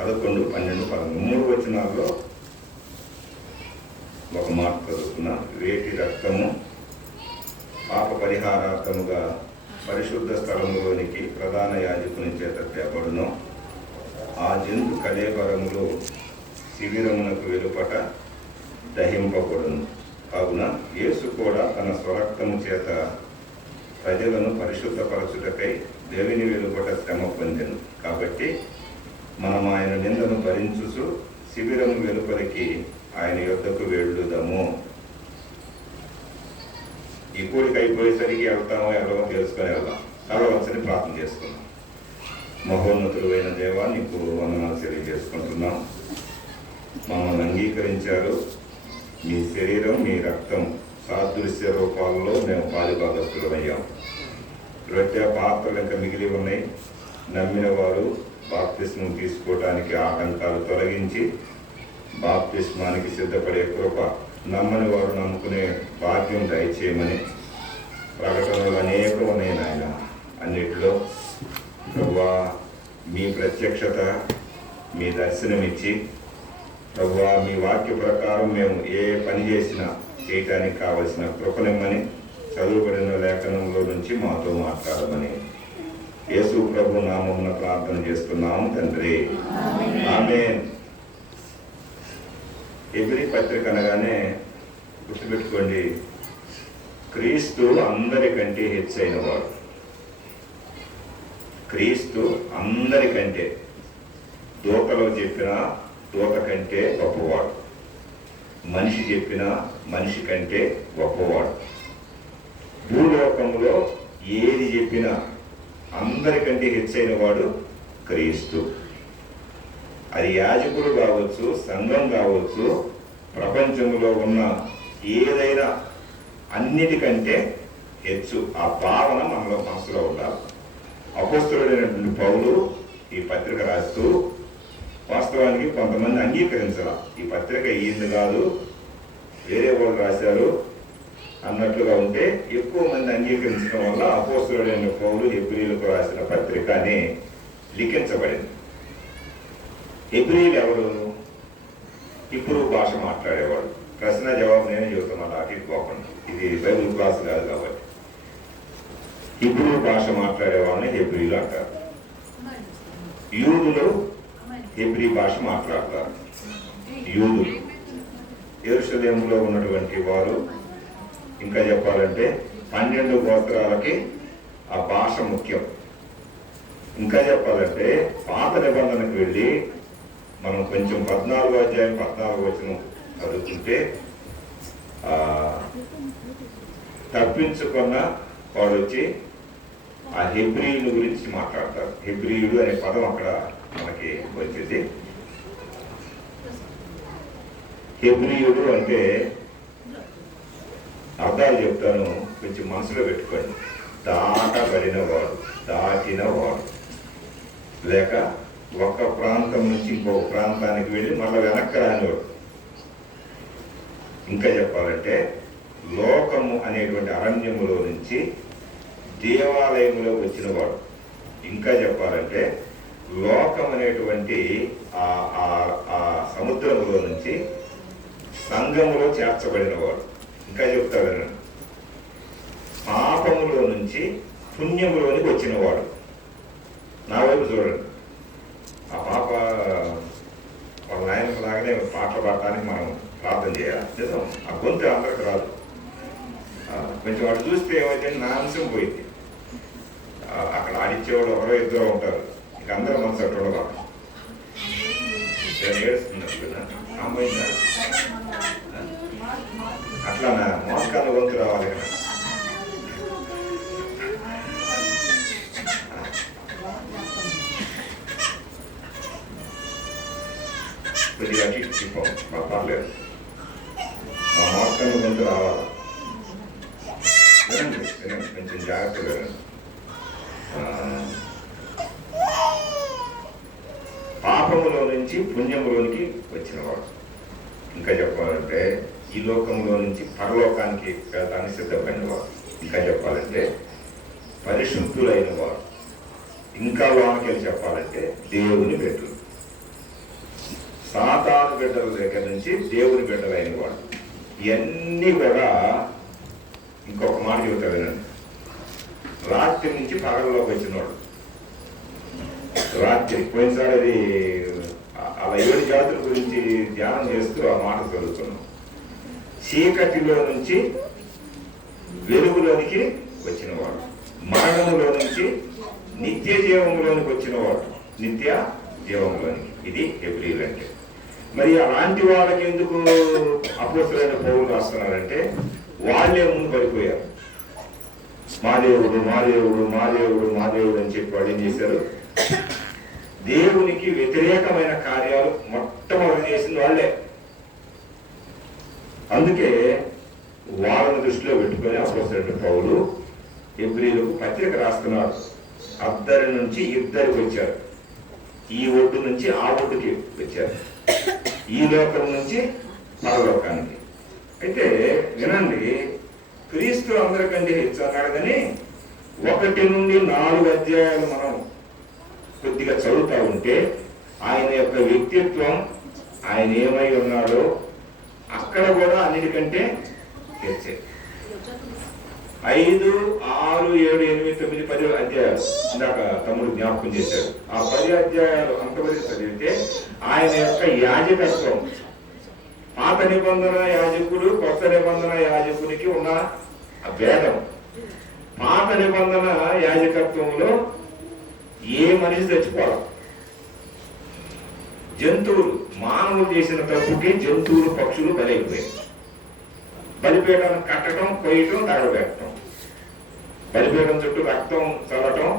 11, 12, 13 వచనాల్లో ఒక మాట చదువుకున్నా. వేటి రక్తము పాప పరిహారార్థముగా పరిశుద్ధ స్థలములోనికి ప్రధాన యాజకుని చేత తేబడును. ఆ జంతు కళేబరములు శిబిరమునకు వెలుపట దహింపబడును. కావున యేసు కూడా తన స్వరక్తము చేత ప్రజలను పరిశుద్ధపరచుటకై దేవుని వెలుపట శ్రమ పొందెను. కాబట్టి మనం ఆయన నిందను భరించుచు శిబిరము వెలుపలికి ఆయన యొద్దకు వెళ్ళుదము. ఈ కూడికి అయిపోయేసరికి వెళ్తామో ఎవరో తెలుసుకొని వెళ్దాం. కలవలసని ప్రార్థన చేసుకున్నాం. మహోన్నతుడు అయిన దేవా, నీకు వందనాలు తెలియజేసుకుంటున్నాం. మమ్మల్ని అంగీకరించారు. మీ శరీరం, మీ రక్తం సాదృశ్య రూపాల్లో మేము పాలిభాగస్తులమయ్యాం. రొట్టె పాత్రలు ఇంకా మిగిలి ఉన్నాయి. నమ్మిన వారు బాప్తిస్మం తీసుకోవడానికి ఆటంకాలు తొలగించి బాప్తిస్మానికి సిద్ధపడే కృప, నమ్మని వారు నమ్ముకునే భాగ్యం దయచేయమని ప్రకటనలు అనేకం ఉన్నాయి నాయన. అన్నిటిలో ప్రభువా మీ ప్రత్యక్షత, మీ దర్శనమిచ్చి ప్రభువా మీ వాక్య ప్రకారం మేము ఏ పని చేసినా చేయటానికి కావలసిన కృపనిమ్మని చదువుబడిన లేఖనంలో నుంచి మాతో మాట్లాడమని యేసు ప్రభు నామమున ప్రార్థన చేస్తున్నాము తండ్రి, ఆమేన్. హెబ్రీ పత్రిక అనగానే గుర్తుపెట్టుకోండి, క్రీస్తు అందరికంటే హెచ్చైన వాడు. క్రీస్తు అందరికంటే, దూతలో చెప్పిన దూత కంటే గొప్పవాడు, మనిషి చెప్పిన మనిషి కంటే గొప్పవాడు. భూలోకంలో ఏది చెప్పినా అందరికంటే హెచ్చైన వాడు క్రీస్తు. అది యాజకుడు కావచ్చు, సంఘం కావచ్చు, ప్రపంచంలో ఉన్న ఏదైనా అన్నిటికంటే హెచ్చు. ఆ భావన మనసులో ఉండాలి. అపోస్తలుడైనటువంటి పౌలు ఈ పత్రిక రాస్తూ వాస్తవానికి కొంతమంది అంగీకరించాల, ఈ పత్రిక ఈయన కాదు వేరే వాళ్ళు రాశారు అన్నట్లుగా ఉంటే ఎక్కువ మంది అంగీకరించడం వల్ల అపోస్తలుడైన పౌలు హెబ్రీలకు రాసిన పత్రిక అని లిఖించబడింది. హెబ్రీలు ఎవరు? ఇప్పుడు భాష మాట్లాడేవాడు. ప్రశ్న జవాబు నేను చెబుతున్నాను, అటు పోకుండా. ఇది బైబుల్ క్లాస్ కాదు కాబట్టి. ఇప్పుడు భాష మాట్లాడేవాళ్ళని హెబ్రీలు అంటారు. యూదులు హెబ్రీ భాష మాట్లాడతారు. యూదులు యెరూషలేములో ఉన్నటువంటి వారు, ఇంకా చెప్పాలంటే 12 గోత్రాలకి ఆ భాష ముఖ్యం. ఇంకా చెప్పాలంటే పాత నిబంధనకు వెళ్ళి మనం కొంచెం 14వ అధ్యాయం 14వ వచనం చదువుకుంటే తప్పించుకున్న వాడు వచ్చి ఆ హెబ్రీయుల గురించి మాట్లాడతారు. హెబ్రీయుడు అనే పదం అక్కడ మనకి వచ్చింది. హెబ్రీయుడు అంటే అర్థాలు చెప్తాను, కొంచెం మనసులో పెట్టుకోండి. దాటబడిన వాడు, దాటిన వాడు, లేక ఒక ప్రాంతం నుంచి ఇంకో ప్రాంతానికి వెళ్ళి మళ్ళీ వెనక్కి రానివాడు. ఇంకా చెప్పాలంటే లోకము అనేటువంటి అరణ్యములో నుంచి దేవాలయములో వచ్చిన వాడు. ఇంకా చెప్పాలంటే లోకం అనేటువంటి ఆ సముద్రములో నుంచి సంఘములో చేర్చబడిన వాడు. ఇంకా చెప్తాడు, పాపములో నుంచి పుణ్యములోనికి వచ్చినవాడు. నా వైపు చూడండి. ఆ పాప వాళ్ళ నాయనకు లాగానే పాటలు పాడటానికి మనం ప్రార్థన చేయాలి. నిజం, ఆ గొంతు అందరికి రాదు. కొంచెం అటు చూస్తే ఏమైతే నా అంశం పోయింది. అక్కడ ఆడిచ్చేవాడు ఒకరో ఇద్దరు ఉంటారు, ఇక అందరూ మనసు అట్లా కాదు. ఏడుస్తున్నట్టుగా అమ్మాయిందా అట్లా నా మోసకాల గొంతు రావాలి కదా. కొద్దిగా అటు ఇటు తిప్పాం, మాకు పర్లేదు. మా మోసకాల గొంతు రావాలి. వినండి వినండి, కొంచెం జాగ్రత్తగా వినండి. పాపములో నుంచి పుణ్యములోనికి వచ్చినవాడు. ఇంకా చెప్పాలంటే ఈ లోకంలో నుంచి పరలోకానికి వెళ్ళడానికి సిద్ధపడిన వాడు. ఇంకా చెప్పాలంటే పరిశుద్ధులైన వాడు. ఇంకా లోనకెళ్ళి చెప్పాలంటే దేవుని బిడ్డలు. ఆడబిడ్డల దగ్గర నుంచి దేవుని బిడ్డలైన వాడు. ఇవన్నీ కూడా ఇంకొక మాట చెబుతాడు వినండి. రాత్రి నుంచి పగలలోకి వచ్చినవాడు. రాత్రి పోయినసారి అది అలా 7 జాతుల గురించి ధ్యానం చేస్తూ ఆ మాట చదువుతున్నాం. చీకటిలో నుంచి వెలుగులోనికి వచ్చినవాడు, మరణములో నుంచి నిత్య జీవంలోనికి వచ్చినవాడు, నిత్య జీవంలోనికి. ఇది హెబ్రీయులు అంటే. మరి అలాంటి వాళ్ళకి ఎందుకు అపోస్తలుడైన పౌలు రాస్తున్నారంటే వాళ్ళే ముందు పడిపోయారు. మా దేవుడు మా దేవుడు మా దేవుడు మా దేవుడు అని చెప్పి వాళ్ళు ఏం చేశారు? దేవునికి వ్యతిరేకమైన కార్యాలు మొట్టమొదటి చేసింది వాళ్ళే. అందుకే వాళ్ళని దృష్టిలో పెట్టుకొని అపోస్తలుడైన పౌలు హెబ్రీయులకు పత్రిక రాస్తున్నారు. అద్దరి నుంచి ఇద్దరికి వచ్చారు, ఈ ఒడ్డు నుంచి ఆ ఒడ్డుకి వచ్చారు, ఈ లోకం నుంచి పరలోకానికి. అయితే వినండి, క్రీస్తు అందరికంటే హెచ్చు అన్నాడు, కానీ 1 నుండి 4 అధ్యాయాలు మనం కొద్దిగా చదువుతూ ఉంటే ఆయన యొక్క వ్యక్తిత్వం, ఆయన ఏమై ఉన్నాడో అక్కడ కూడా అన్నిటికంటే హెచ్చే. 5, 6, 7, 8, 9, 10 అధ్యాయాలు ఇందాక తమ్ముడు జ్ఞాపకం చేశాడు. ఆ 10 అధ్యాయాలు అంతవరకు చదివితే ఆయన యొక్క యాజకత్వం, పాత నిబంధన యాజకుడు కొత్త నిబంధన యాజకునికి ఉన్న భేదం. పాత నిబంధన యాజకత్వంలో ఏ మనిషి చచ్చిపోవడం, జంతువులు, మానవులు చేసిన తప్పుకి జంతువులు పక్షులు బలైపోయాయి. బలిపీఠం కట్టడం, కొయ్యటం, తగలబెట్టడం, బలిపీఠం చుట్టూ రక్తం చల్లటం,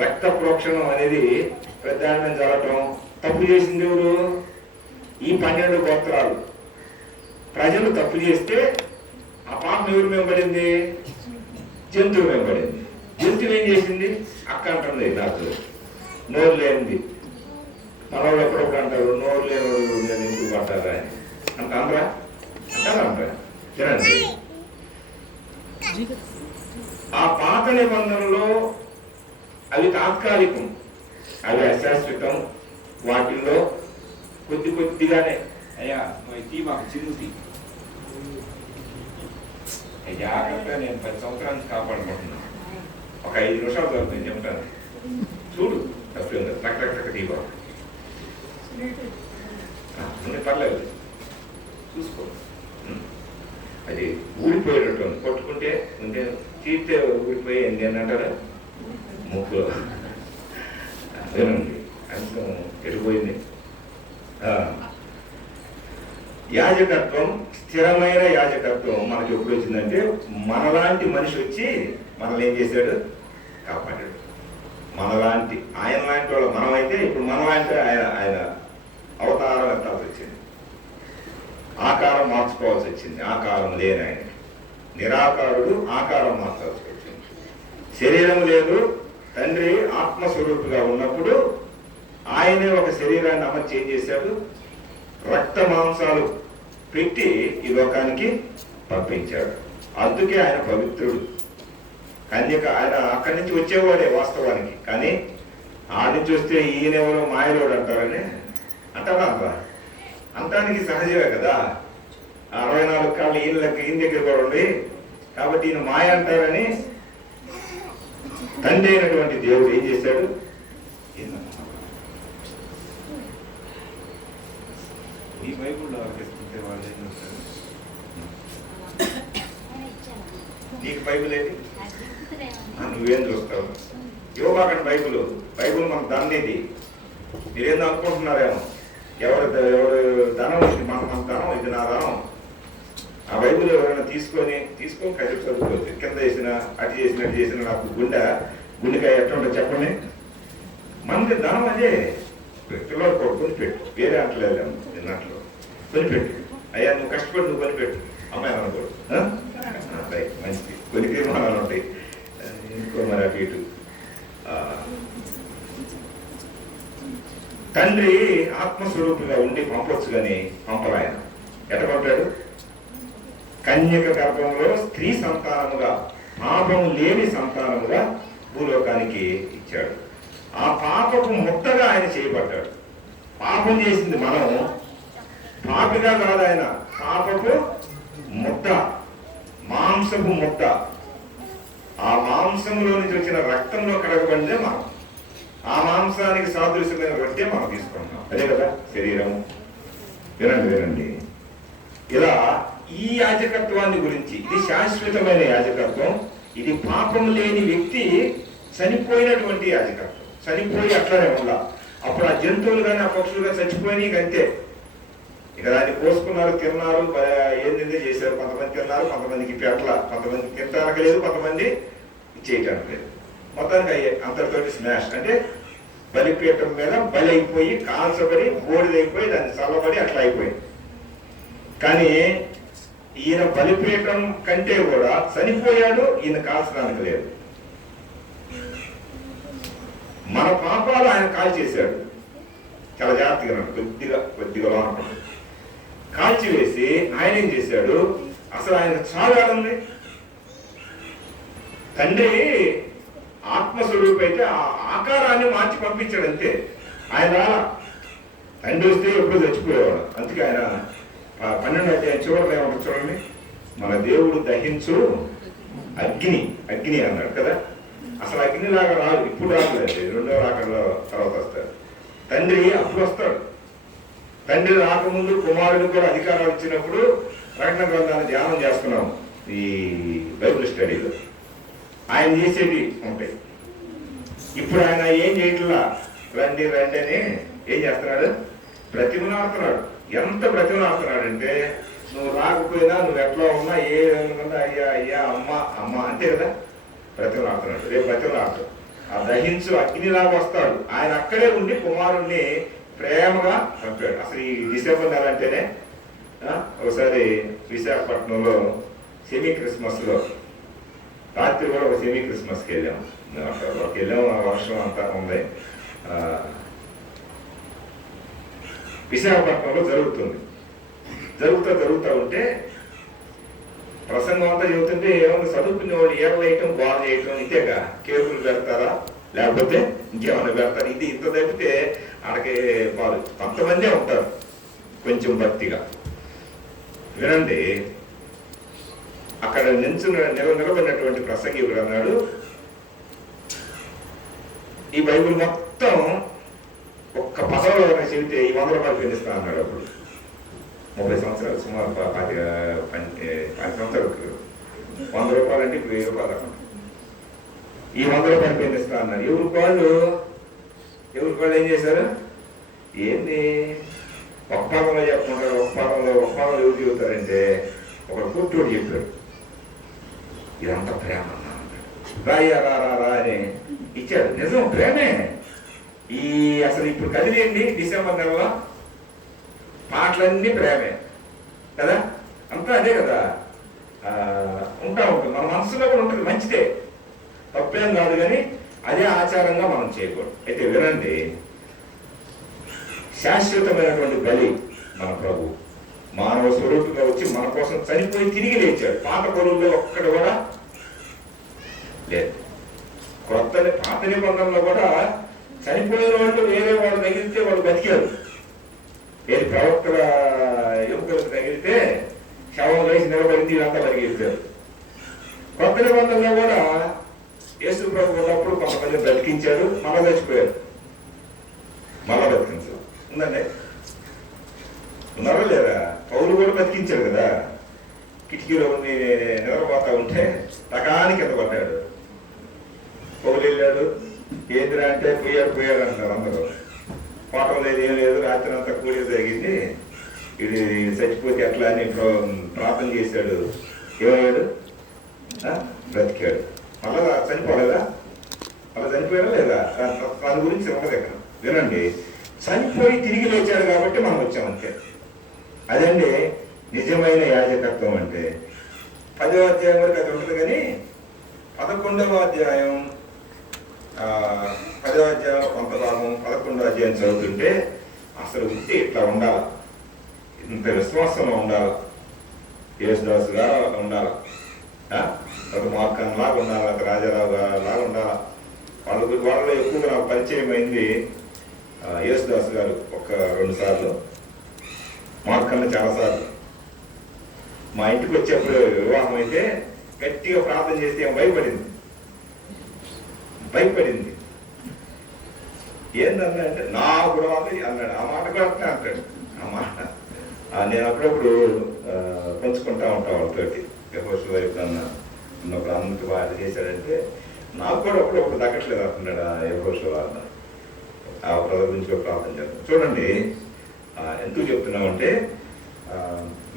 రక్త ప్రోక్షణం అనేది పెద్ద చల్లటం. తప్పు చేసింది ఎవరు? ఈ 12 గోత్రాలు. ప్రజలు తప్పు చేస్తే ఆ పాపం ఎవరు మేంబడింది? జంతువు మేంబడింది. జంతువు ఏం చేసింది? అక్క అంటుంది నాకు నోరు లేనిది. మనవాళ్ళు ఎప్పుడప్పుడు అంటారు నోరు లేని ఎందుకు పడతారా అని అంటారా? అంటారా? తినండి. ఆ పాత నిబంధనలో అవి తాత్కాలికం, అవి అశాశ్వతం. వాటిల్లో కొద్దిగానే అయ్యా తీ మాకు చిరుతి జాగ్రత్తగా నేను 10 సంవత్సరాల నుంచి కాపాడుకుంటున్నాను. ఒక 5 నిమిషాలు దొరుకుతుంది చెప్తాను. చూడు టక్ తీ బాబు, పర్లేదు చూసుకో. అది ఊడిపోయేటట్టు కొట్టుకుంటే ఉంటే తీర్తే ఊడిపోయి ఏంటి అంటారా? ముక్కులో అదేనండి, అంశం ఎడిపోయింది. యాజకత్వం, స్థిరమైన యాజకత్వం మనకి ఎప్పుడు వచ్చిందంటే మనలాంటి మనిషి వచ్చి మనల్ని ఏం చేశాడు? కాపాడాడు. మనలాంటి ఆయన లాంటి వాళ్ళు మనమైతే ఇప్పుడు మనలాంటి ఆయన అవతారం ఎత్తాల్సి వచ్చింది, ఆకారం మార్చుకోవాల్సి వచ్చింది. ఆకారం లేని ఆయనకి నిరాకారుడు ఆకారం మార్చాల్సి వచ్చింది. శరీరం లేదు, తండ్రి ఆత్మస్వరూపుగా ఉన్నప్పుడు ఆయనే ఒక శరీరాన్ని అమర్చి ఏం చేశాడు? రక్త మాంసాలు పెట్టి ఈ లోకానికి పంపించాడు. అందుకే ఆయన పవిత్రుడు. కన్యక ఆయన అక్కడి నుంచి వచ్చేవాడే వాస్తవానికి, కానీ ఆ నుంచి వస్తే ఈయనెవరో మాయలోడు అంటారని అంటారా? అంటానికి సహజమే కదా. 64 కాళ్ళు ఈయన దగ్గర కూడా ఉంది కాబట్టి ఈయన మాయ అంటారని తండ్రి అయినటువంటి దేవుడు ఏం చేశాడు? ఈ బైబుల్లో ఆర్పిస్తుంటే వాళ్ళు ఏం చేస్తారు? నీకు బైబుల్ ఏంటి? నువ్వేం చూస్తావు? యోగాకండి బైబుల్ మనకు దాన్నేది. మీరేందో అనుకుంటున్నారేమో, ఎవరు ధనం ఇది, మన ధనం ఇది, నా ధనం. ఆ బైబుల్ ఎవరైనా తీసుకొని కదిలి చదువుకోవచ్చు. కింద చేసిన అటు చేసిన నాకు గుండెకాయ ఎట్లా ఉంటుంది చెప్పండి. మనకి ధనం అదే. పిల్లలు కొనిపెట్టు, వేరే అంటలేదు నిన్నట్లో కొనిపెట్టు. అయ్యా నువ్వు కష్టపడి నువ్వు కొనిపెట్టు, అమ్మాయి అనుకోడు. రైట్, మంచిది. కొన్ని తీర్మానాలు ఉంటాయి, ఇంకో మరి అటు ఇటు. తండ్రి ఆత్మస్వరూపిగా ఉండి పంపొచ్చు, కానీ పంపలాయన. ఎట్ట పంపాడు? కన్యక గర్భంలో స్త్రీ సంతానముగా, పాపము లేని సంతానముగా భూలోకానికి ఇచ్చాడు. ఆ పాపకు ముట్టగా ఆయన చేయబడ్డాడు. పాపం చేసింది మనం, పాపిగా కాదు ఆయన, పాపపు ముద్ద, మాంసపు ముద్ద. ఆ మాంసంలో నుంచి వచ్చిన రక్తంలో కడగబడితే మనం ఆ మాంసానికి సాదృశ్యమైన రొట్టె మనం తీసుకుంటాం. అదే కదా శరీరము. వినండి వినండి, ఇలా ఈ యాజకత్వాన్ని గురించి, ఇది శాశ్వతమైన యాజకత్వం. ఇది పాపం లేని వ్యక్తి చనిపోయినటువంటి యాజకత్వం. చనిపోయి అట్లనే ఉండాలి. అప్పుడు ఆ జంతువులు కానీ ఆ పక్షులు కానీ చచ్చిపోయినాయి అంతే. ఇక దాన్ని పోసుకున్నారు, తిన్నారు, ఏంది చేశారు. కొంతమంది తిన్నారు, కొంతమందికి పెట్ల, కొంతమంది తినడానికి లేదు, కొంతమంది చేయటానికి లేదు. మొత్తానికి అయ్యే అంతటితోటి స్మాష్. అంటే బలిపీఠం మీద బలి అయిపోయి, కాల్చబడి, బోడిదైపోయి, దాన్ని చల్లబడి అట్లా అయిపోయింది. కానీ ఈయన బలిపీఠం కంటే కూడా చనిపోయాడు, ఈయన కాల్చడానికి లేదు. మన పాపాలు ఆయన కాల్చేశాడు. చాలా జాగ్రత్తగా కొద్దిగా లోన కాల్చివేసి ఆయన ఏం చేశాడు, అసలు ఆయన చావాడండి. తండ్రి ఆత్మస్వరూపు అయితే ఆ ఆకారాన్ని మార్చి పంపించాడు అంతే. ఆయన రాలా. తండ్రి వస్తే ఎప్పుడు చచ్చిపోయేవాడు. అందుకే ఆయన 12వ అధ్యాయం చివరిలో ఏమంటారు చూడండి, మన దేవుడు దహించు అగ్ని అగ్ని అన్నాడు కదా. అసలు అగ్నిలాగా రాదు, ఇప్పుడు రాలేదు, 2వ రాకడలో తర్వాత వస్తాడు. తండ్రి అప్పుడు వస్తాడు. తండ్రి రాకముందు కుమారుడు కూడా అధికారాలు ఇచ్చినప్పుడు ప్రకటన గ్రంథాన్ని ధ్యానం చేస్తున్నాం ఈ బైబిల్ స్టడీలో. ఆయన చేసేవి ఉంటాయి. ఇప్పుడు ఆయన ఏం చేయట్లా, రండి రండి అని ఏం చేస్తున్నాడు, బ్రతిమలాడుతున్నాడు. ఎంత బ్రతిమలాడుతున్నాడంటే, నువ్వు రాకపోయినా, నువ్వు ఎట్లా ఉన్నా, ఏ విధంగా అయ్యా అయ్యా అమ్మ అమ్మ అంతే కదా బ్రతిమలాడుతున్నాడు. రేపు బ్రతిమలాడుతాడు. ఆ దహించు అగ్నిలాగా వస్తాడు. ఆయన అక్కడే ఉండి కుమారుణ్ణి ప్రేమగా పంపాడు. అసలు ఈ డిసెంబర్ నెల అంటేనే ఒకసారి విశాఖపట్నంలో సెమీ క్రిస్మస్లో రాత్రి కూడా ఒక సెమీ క్రిస్మస్కి వెళ్ళాము. అక్కడికి వెళ్ళాము. ఆ వర్షం అంతా ఉంది. విశాఖపట్నంలో జరుగుతూ ఉంటే ప్రసంగం అంతా చెబుతుంటే ఏమన్నా చదువుకునే వాళ్ళు ఏర్లు వేయటం, బాగా చేయటం, ఇంతేగా కేబుల్ పెడతారా లేకపోతే ఇంకేమైనా పెడతారు. ఇది ఇంత తప్పితే ఆడకి వాళ్ళు కొంతమందే ఉంటారు కొంచెం భక్తిగా. వినండి, అక్కడ నిలబడినటువంటి ప్రసంగికుడు అన్నాడు, ఈ బైబిల్ మొత్తం ఒక్క పదవులో చెబితే ఈ 100 రూపాయలు పెంచుతా అన్నాడు. అప్పుడు 30 సంవత్సరాలు, సుమారు 5 సంవత్సరాలు. 100 రూపాయలు అంటే ఇప్పుడు 1000 రూపాయలు అన్నమాట. ఈ 100 రూపాయలు పెంచుతా అన్నారు. ఎవరి వాళ్ళు ఏం చేశారు, ఏంది ఒక పాదంలో చెప్పుకుంటారు, ఒక పాదంలో ఎవరు చెబుతారంటే ఒకడు కూర్చోడు చెప్పాడు, ఇదంతా ప్రేమ రాయ్యా రా అని ఇచ్చాడు. నిజం ప్రేమే. ఈ అసలు ఇప్పుడు కదిలేండి డిసెంబర్ నెలలో పాటలన్నీ ప్రేమే కదా, అంతా అదే కదా ఉంటుంది. మన మనసులో కూడా ఉంటుంది, మంచిదే, తప్పేం కాదు. కానీ అదే ఆచారంగా మనం చేయకూడదు. అయితే వినండి, శాశ్వతమైనటువంటి బలి మన ప్రభు మానవ స్వరూపంగా వచ్చి మన కోసం చనిపోయి తిరిగి లేచాడు. పాత బలుల్లో ఒక్కడు కూడా లేదు. పాత నిబంధనలో కూడా చనిపోయిన వాళ్ళు వేరే వాళ్ళు తగిలితే వాళ్ళు బతికారు. ఏది ప్రవక్తల ఎముకలకు తగిలితే శవం వేసి నిలబడింది, ఇదంతా బతికేశారు. కొత్త నిబంధనలో కూడా యేసు ప్రభు ఉన్నప్పుడు కొంతమంది బ్రతికించారు, మళ్ళా చచ్చిపోయారు, మళ్ళా బ్రతికించారు. ఉందండి, ఉన్నారా లేదా? పౌలు కూడా బతికించాడు కదా. కిటికీలో నిద్రపోతా ఉంటే టకానికి కింద పడ్డాడు. పౌలు వెళ్ళాడు, ఏందిరా అంటే పోయాడు అంటారు అందరూ. పాఠం లేదు, ఏం లేదు, రాత్రి అంతా కూలి జరిగింది, ఇది చచ్చిపోతే ఎట్లా అని ప్రార్థన చేశాడు. ఏమయ్యాడు? బ్రతికాడు. మళ్ళా చనిపోలేదా? మళ్ళీ చనిపోయాడా లేదా? దాని గురించి ఉండదు ఇక్కడ. వినండి, చనిపోయి తిరిగి లేచాడు కాబట్టి మనం వచ్చామంతే. అదండి నిజమైన యాజకత్వం అంటే. 10వ అధ్యాయం వరకు అది ఉంటుంది. కానీ 11వ అధ్యాయం 10వ అధ్యాయంలో కొంత భాగం 11వ అధ్యాయం చదువుతుంటే అసలు ఉంటే ఇట్లా ఉండాలి, ఇంత విశ్వాసంలో ఉండాలి, యేసుదాసుగా ఉండాలి, ఒక మార్కన్ లాగా ఉండాలి, ఒక రాజారావు లాగా ఉండాలి. వాళ్ళలో ఎక్కువగా నాకు పరిచయం అయింది యేసుదాస్ గారు. 1-2 సార్లు మాకన్నా చాలాసార్లు. మా ఇంటికి వచ్చేప్పుడు వివాహం అయితే గట్టిగా ప్రార్థన చేస్తే భయపడింది. ఏందన్నా అంటే నాకు రాదు అన్నాడు. ఆ మాట కూడా అట్లా అంటాడు. ఆ మాట నేను అప్పుడప్పుడు పంచుకుంటా ఉంటాను వాళ్ళతోటి. యెహోషువ వైపు ఉన్నప్పుడు అంత బాగా చేశాడంటే నాకు కూడా అప్పుడప్పుడు దక్కట్లేదు అంటున్నాడు ఆ యెహోషువ అన్న. ఆ ప్రజల గురించి కూడా ప్రార్థన చేస్తాను. చూడండి ఎందుకు చెప్తున్నామంటే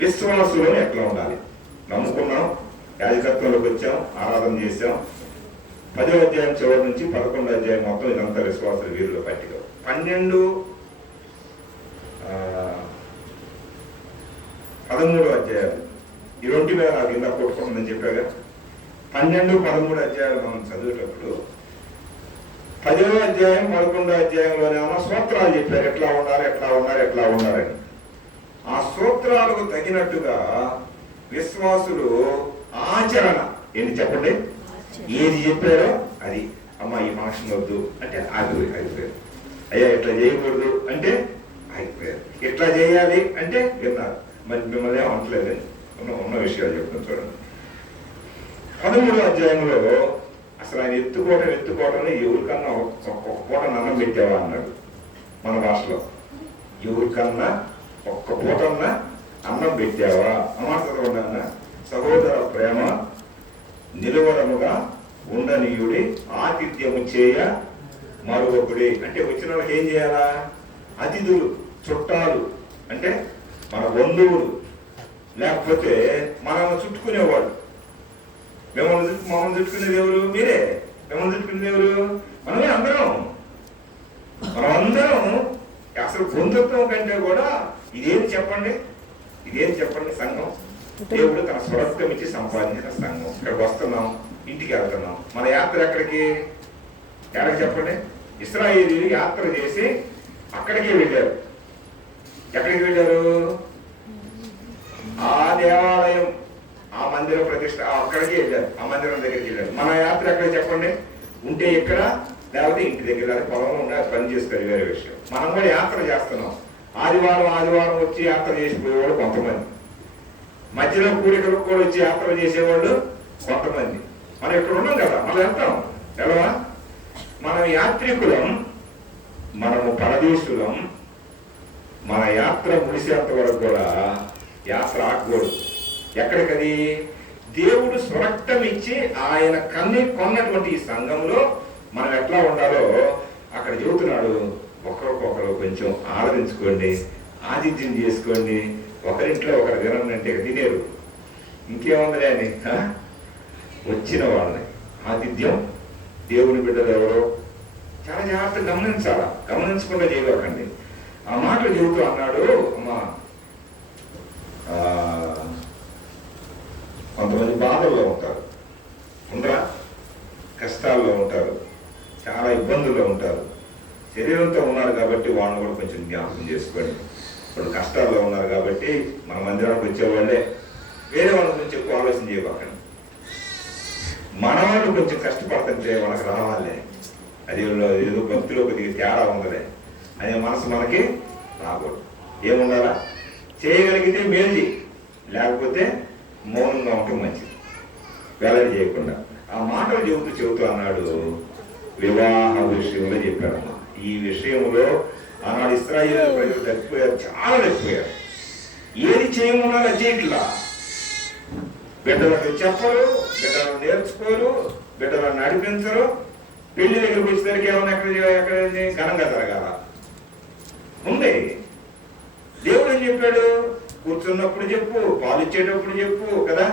విశ్వాసులు ఎట్లా ఉండాలి. నమ్ముకున్నాం, యాజకత్వంలోకి వచ్చాం, ఆరాధన చేసాం. 10వ అధ్యాయం చివరి నుంచి 11వ అధ్యాయం మొత్తం ఇదంతా విశ్వాసుల వీరుల పట్టిక. 12, 13వ అధ్యాయాలు ఈ రెండు మీద నాకు ఇందా కొట్టుకుంటుందని చెప్పాగా. 12, 13 అధ్యాయాలు మనం చదివేటప్పుడు 10వ అధ్యాయం 11వ అధ్యాయంలోనేమో సూత్రాలు చెప్పారు, ఎట్లా ఉండాలని. ఆ సూత్రాలకు తగినట్టుగా విశ్వాసులు ఆచరణ ఏంటి చెప్పండి. ఏది చెప్పారో అది, అమ్మ ఈ ఫంక్షన్ వద్దు అంటే ఆగిపోయారు. అయ్యా ఇట్లా చేయకూడదు అంటే ఆగిపోయారు. ఇట్లా చేయాలి అంటే విన్నారు. మరి మిమ్మల్ని ఏమంటలేదని ఉన్న విషయాలు చెప్తాను చూడండి. 13వ అధ్యాయంలో అసలు ఆయన ఎత్తుకోవటం ఎవరికన్నా ఒక్క పూట అన్నం పెట్టావా అన్నాడు. మన భాషలో ఎవరికన్నా ఒక్క పూటన్నా అన్నం పెట్టావా అమాట చదవడా. సహోదర ప్రేమ నిలువరముగా ఉండనీయుడి, ఆతిథ్యము చేయ మరొకడి. అంటే వచ్చిన వాళ్ళకి ఏం చేయాలా? అతిథులు, చుట్టాలు అంటే మన బంధువులు, లేకపోతే మనల్ని చుట్టుకునేవాడు. మమ్మల్ని చుట్టుకునేది ఎవరు? మీరే. మిమ్మల్ని చుట్టుకునేది ఎవరు? మనమే అందరం. మనమందరం అసలు బంధుత్వం కంటే కూడా ఇదేం చెప్పండి సంఘం. దేవుడు తన స్వరత్వం ఇచ్చి సంపాదించిన సంఘం. ఇక్కడికి వస్తున్నాం, ఇంటికి వెళ్తున్నాం. మన యాత్ర ఎక్కడికి చెప్పండి. ఇశ్రాయేలీయులు యాత్ర చేసి అక్కడికే వెళ్ళారు. ఎక్కడికి వెళ్ళారు? ఆ దేవాలయం, ఆ మందిర ప్రతిష్ట అక్కడికి వెళ్ళారు. ఆ మందిరం దగ్గరికి వెళ్ళారు. మన యాత్ర ఎక్కడ చెప్పండి? ఉంటే ఇక్కడ, లేకపోతే ఇంటి దగ్గర, పొలంలో ఉండాలి, పని చేసుకోవాలి, వేరే విషయం. మనం కూడా యాత్ర చేస్తున్నాం. ఆదివారం వచ్చి యాత్ర చేసిపోయేవాళ్ళు కొంతమంది, మధ్యలో కూడికలకు కూడా వచ్చి యాత్ర చేసేవాళ్ళు కొంతమంది. మనం ఇక్కడ ఉన్నాం కదా, మనం వెళ్తాం. ఎలా? మనం యాత్రికులం, మనము పరదేశులం. మన యాత్ర ముగిసేంత వరకు కూడా యాత్ర ఆగకూడదు. ఎక్కడికది? దేవుడు స్వరక్తం ఇచ్చి ఆయన కొన్నటువంటి ఈ సంఘంలో మనం ఎట్లా ఉండాలో అక్కడ చెబుతున్నాడు. ఒకరికొకరు కొంచెం ఆదరించుకోండి, ఆతిథ్యం చేసుకోండి. ఒకరింట్లో ఒకరు తినంటే తినేరు, ఇంకేముందిలే అని వచ్చిన వాళ్ళని ఆతిథ్యం. దేవుని బిడ్డలు ఎవరో చాలా జాగ్రత్తగా గమనించకుండా చేయకండి. ఆ మాటలు చెబుతూ అన్నాడు. అమ్మా కొంతమంది బాధల్లో ఉంటారు, ఉండరా? కష్టాల్లో ఉంటారు, చాలా ఇబ్బందుల్లో ఉంటారు. శరీరంతో ఉన్నారు కాబట్టి వాళ్ళని కూడా కొంచెం జ్ఞాపకం చేసుకోండి. ఇప్పుడు కష్టాల్లో ఉన్నారు కాబట్టి మన మందిరానికి వచ్చేవాళ్ళే, వేరే వాళ్ళ గురించి ఎక్కువ ఆలోచన చేయబాకండి. మన వాళ్ళు కొంచెం కష్టపడుతుంటే మనకు రావాలి, అది ఏదో భక్తిలో కొద్దిగా తేడా ఉందలే అనే మనసు మనకి రాకూడదు. ఏముండాలా? చేయగలిగితే మేలు, లేకపోతే మౌనంగా ఉంటే మంచిది, వెల్లడి చేయకుండా. ఆ మాటలు చెబుతూ అన్నాడు. వివాహ విషయంలో చెప్పాడమ్మా. ఈ విషయంలో ఆనాడు ఇశ్రాయేలు ప్రజలు తప్పిపోయారు, చాలా తప్పిపోయారు. ఏది చేయమన్నారో చేయట్లా. బిడ్డలకు చెప్పరు, బిడ్డలను నేర్చుకోరు, బిడ్డలను నడిపించరు. పెళ్లి దగ్గరికి వచ్చేసరికి ఏమన్నా ఎక్కడ ఘనంగా జరగాల ఉంది. దేవుడు ఏం చెప్పాడు? కూర్చున్నప్పుడు చెప్పు, పాలు ఇచ్చేటప్పుడు చెప్పు కదా,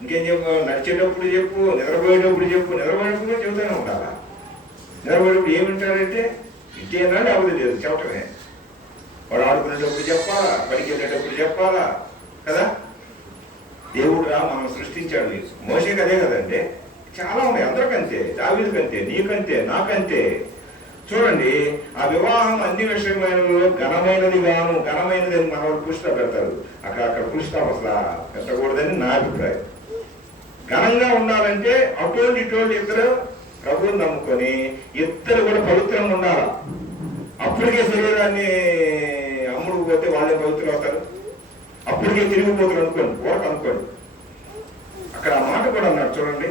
ఇంకేం చెప్పు, నడిచేటప్పుడు చెప్పు, నిద్రపోయేటప్పుడు చెప్పు. నిద్రపోయేటప్పుడు చెబుతూనే ఉండాలా. నిద్రపోయేటప్పుడు ఏమింటాడంటే ఇంకేనా లేకపోతే లేదు, చెప్పటమే. వాడు ఆడుకునేటప్పుడు చెప్పాలా, బడికి వెళ్ళేటప్పుడు చెప్పాలా కదా. దేవుడు మనం సృష్టించాడు. మోషేకి అదే కదంటే. చాలా ఉన్నాయి, అందరికంతే, దావీదుకంతే, నీకంతే, నాకంతే. చూడండి, ఆ వివాహం అన్ని విషయమైనలో ఘనమైనది అని మన వాళ్ళు పుష్ట పెడతారు. అక్కడ పుష్ట అసలు పెట్టకూడదని నా అభిప్రాయం. ఘనంగా ఉండాలంటే అటువంటి ఇటువంటి ఇద్దరు ప్రభువుని నమ్ముకొని ఇద్దరు కూడా పవిత్రంగా ఉండాలి. అప్పటికే శరీరాన్ని అమ్ముడు పోతే వాళ్ళే పవిత్రులు అవుతారు. ఇప్పటికే తిరిగిపోతున్నారు అనుకోండి, ఊరక అనుకోండి. అక్కడ ఆ మాట కూడా అన్నాడు చూడండి,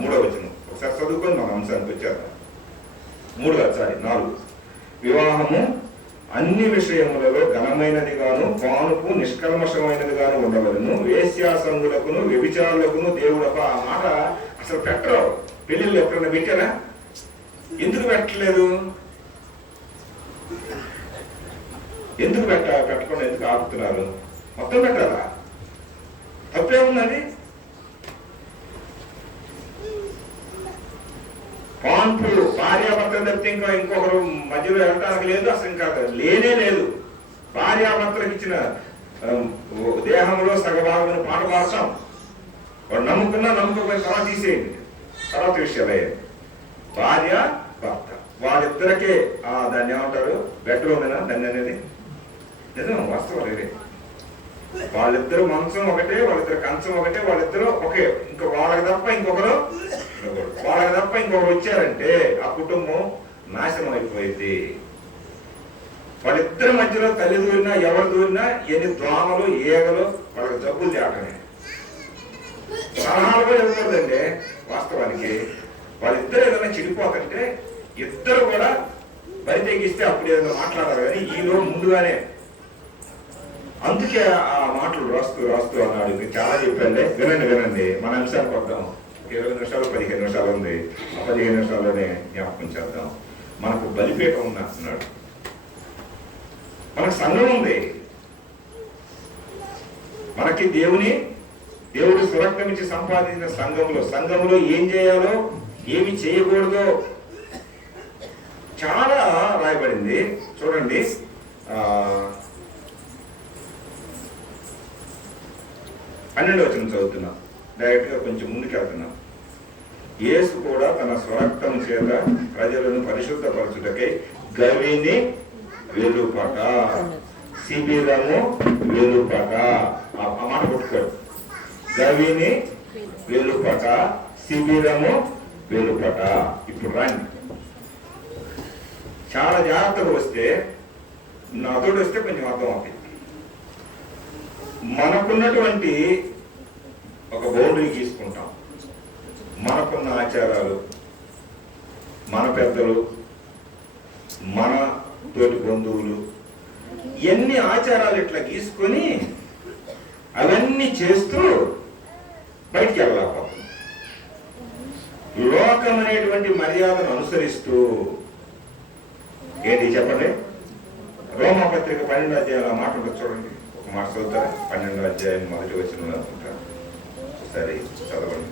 3వ వచనం ఒకసారి చదువుకొని మన అంశానికి వచ్చేద్దాం. 4 వివాహము అన్ని విషయములలో ఘనమైనదిగాను పానుపు నిష్కల్మషమైనదిగాను ఉండవలను, వేశ్యాసంగులకును వ్యభిచారులకును దేవుడప. ఆ మాట అసలు పెట్టరు. పెళ్ళిళ్ళు ఎప్పుడైనా పెట్టారా? ఎందుకు పెట్టలేదు? ఎందుకు పెట్టకుండా ఎందుకు ఆపుతున్నారు? మొత్తం పెట్టాలా? తప్పేముందండి? పాన్పులు భార్యాభర్తలు తప్పితే ఇంకొకరు మధ్యలో వెళ్ళటానికి లేదు, అసలు ఇంకా లేనే లేదు. భార్యాభర్తలకు ఇచ్చిన దేహంలో సగభాగం పాట పాడతాం. వాడు నమ్ముకున్నా నమ్ముకోకపోయిన తర్వాత తీసేయండి, తర్వాత విషయాలే. భార్య భర్త వాళ్ళిద్దరికే దాన్ని ఏమంటారు, బెడ్రూమేనా దాన్ని అనేది? నిజం, వాస్తవం లేదే. వాళ్ళిద్దరు మంచం ఒకటే, వాళ్ళిద్దరు కంచం ఒకటే, వాళ్ళిద్దరు ఒకే. ఇంకా వాళ్ళకి తప్ప ఇంకొకరు వచ్చారంటే ఆ కుటుంబం నాశనం అయిపోయింది. వాళ్ళిద్దరి మధ్యలో తల్లి దూరినా ఎవరు దూరినా ఎన్ని దోమలు ఈగలు వాళ్ళకి జబ్బులు తేటమే. సలహాలు కూడా ఇవ్వకూడదండి. వాస్తవానికి వాళ్ళిద్దరు ఏదైనా చెడిపోతుంటే ఇద్దరు కూడా బరి తెగిస్తే అప్పుడు ఏదైనా మాట్లాడారు. కానీ ఈలో ముందుగానే అందుకే ఆ మాటలు రాస్తూ అన్నాడు. చాలా చెప్పండి, వినండి. మన అంశానికి వద్దాం. 20 నిమిషాలు 15 నిమిషాలు ఉంది. ఆ 15 నిమిషాల్లోనే జ్ఞాపకం చేద్దాం. మనకు బలిపీఠం ఉంది అంటున్నాడు. మనకు సంఘం ఉంది. మనకి దేవుడు సురక్షణ ఇచ్చి సంపాదించిన సంఘంలో ఏం చేయాలో ఏమి చేయకూడదో చాలా రాయబడింది. చూడండి, 12వ వచనం చదువుతున్నా, డైరెక్ట్ గా కొంచెం ముందుకు వెళ్తున్నా. యేసు కూడా తన స్వరక్తం చేత ప్రజలను పరిశుద్ధపరచుటకై గవిని వెలుపట శిబిరము వెలుపట. ఆ మాట కొట్టుకోడు. గవిని వెలుపట శిబిరము వెలుపట. ఇప్పుడు రండి, చాలా జాగ్రత్తగా వస్తే, నాతోటి వస్తే కొంచెం అర్థం అవుతుంది. మనకున్నటువంటి ఒక బౌండరీ గీసుకుంటాం. మనకున్న ఆచారాలు, మన పెద్దలు, మన తోటి బంధువులు, ఎన్ని ఆచారాలు ఇట్లా గీసుకొని అవన్నీ చేస్తూ బయటికి వెళ్ళలేకపోతున్నాం. లోకం అనేటువంటి మర్యాదను అనుసరిస్తూ ఏంటి చెప్పండి? రోమాపత్రిక 12వ అధ్యాయంలో ఆ మాట ఉంటుంది చూడండి. ఒక మాట చదువుతారా? 12వ అధ్యాయం 1వ వచనం అనుకుంటారు. సరే చదవండి.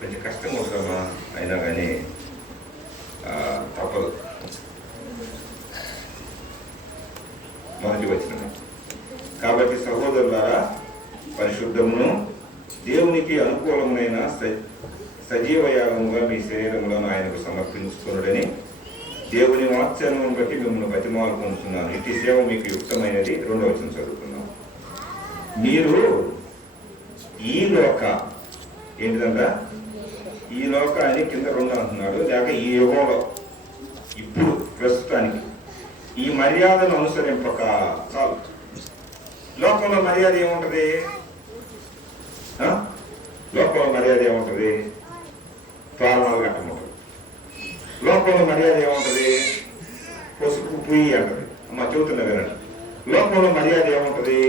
కొంచెం కష్టంగా ఉంటుందమ్మా, అయినా కానీ తప్పదు. 1వ వచనం. కాబట్టి సహోదరులారా, పరిశుద్ధమును దేవునికి అనుకూలమైన సజీవ యాగముగా మీ శరీరములను ఆయనకు సమర్పించుకున్నాడని దేవుని వాత్సల్యమును బట్టి మిమ్మల్ని బతిమాలుకుంటున్నాను. ఇట్టి సేవ మీకు యుక్తమైనది. 2వ వచనం చదువుకున్నాం. మీరు ఈ లోక ఏంటిదంట, ఈ లోక అని కింద 2 అంటున్నాడు, లేక ఈ యుగంలో ఇప్పుడు ప్రస్తుతానికి ఈ మర్యాదను అనుసరింపక చాలు. లోకంలో మర్యాద ఏముంటది? లోకంలో మర్యాద ఏముంటది? తోరణాలు కట్టముంటది. లోకంలో మర్యాద ఏముంటది? పసుపు పుయ్యి అంటది. అమ్మ చెబుతున్నా వినండి. లోకంలో మర్యాద ఏముంటది?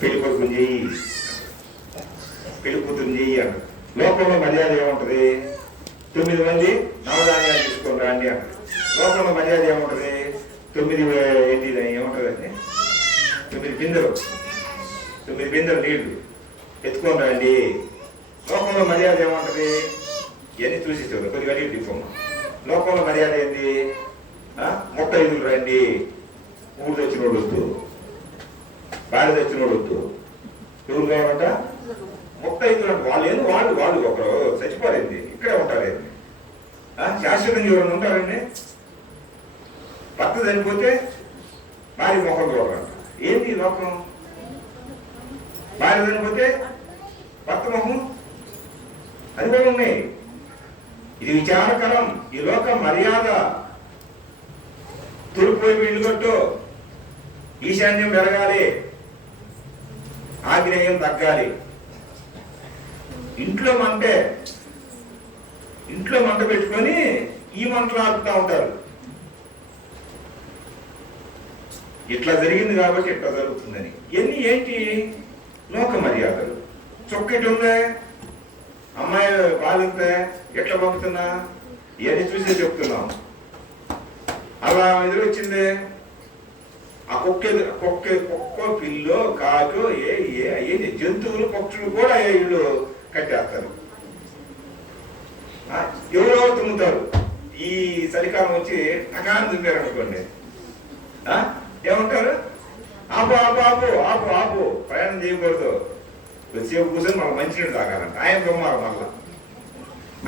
పెళ్లి కొడుకుని చెయ్యి, పెళ్లి కూతురుని చెయ్యి అంటది. లోకంలో మర్యాద ఏముంటది? 9 మంది నవధాన్యాలు తీసుకొని రండి అంటది. లోకంలో మర్యాద ఏముంటది? 9 ఏముంటదండి? 9 బిందెలు నీళ్లు ఎత్తుకొని రండి. లోకంలో మర్యాద ఏముంటది? ఇవన్నీ చూసి చూడండి, కొద్దిగా అడిగి తీసుకోమ్మా. లోకంలో మర్యాద ఏంటి? 35 రండి. ఊరు తెచ్చినోడు వద్దు, భార్య తెచ్చినోడు వద్దు. ఎవరు కావాలంట? 35 అంటే వాళ్ళు ఒకరు చచ్చిపోరేంది, ఇక్కడే ఉంటారేంది? శాశ్వతంగా ఎవరైనా ఉంటారండి? భర్త చనిపోతే భార్య మొహం చూడాలంట. ఏంటి లోకం? భార్య చనిపోతే భర్త మొహం, అది కూడా ఉన్నాయి. ఇది విచారకరం. ఈ లోక మర్యాదతో తూర్పు వైపు ఇల్లు కట్టు, ఈశాన్యం పెరగాలి, ఆగ్నేయం తగ్గాలి. ఇంట్లో మంట పెట్టుకొని ఈ మంటలు ఆపుతా ఉంటారు. ఇట్లా జరిగింది కాబట్టి ఇట్లా జరుగుతుందని. ఇవన్నీ ఏంటి? లోక మర్యాదలు. చొక్కటి ఉందే, అమ్మాయి బాగుంటే ఎట్లా పంపుతున్నా, ఇవన్నీ చూసే చెప్తున్నాం. అలా ఎదురొచ్చిందే ఆ కుక్క పిల్లో కాకు ఏంటి జంతువులు పక్షులు కూడా ఇళ్ళు కట్టేస్తారు. ఎవరో తుమ్ముతారు. ఈ చలికాలం వచ్చి టకాన్ని తుమ్మారు అనుకోండి, ఏమంటారు? ఆపు ఆపు ఆపు ఆపు ఆపు, ప్రయాణం చేయకూడదు, కొద్దిసేపు కూర్చొని మళ్ళీ మంచినీళ్ళు తాగాలంట. ఆయన తుమ్మారు, మళ్ళా